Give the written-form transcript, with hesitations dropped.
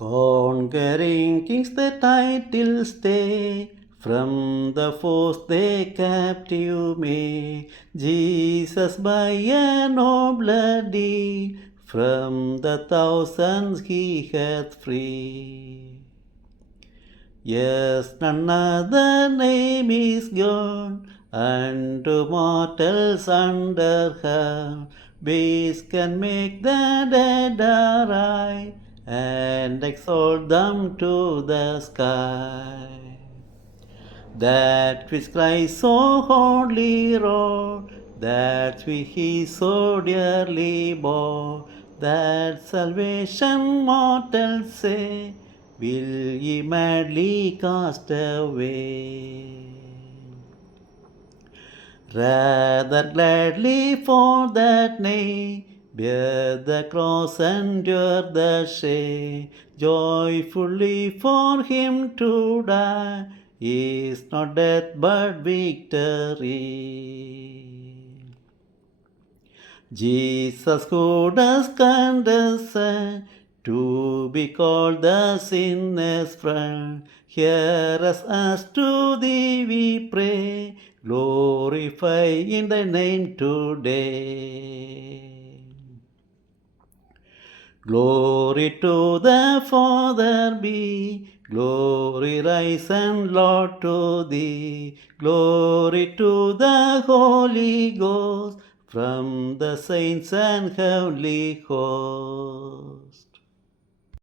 Conquering kings the title stay, from the foes they captive made. Jesus by a noble deed, from the thousands he hath freed. Yes, none other name is God, unto mortals under heaven. Beasts can make the dead arise, and exalt them to the sky. That which Christ so holy wrought, that which he so dearly bought, that salvation mortals say, will ye madly cast away? Rather gladly for that name, bear the cross, endure the shame, joyfully for him to die, is not death but victory. Jesus who does condescend to be called the sinner's friend, hear us to thee we pray, glorify in thy name today. Glory to the Father be, glory rise and Lord to thee, glory to the Holy Ghost, from the saints and heavenly host.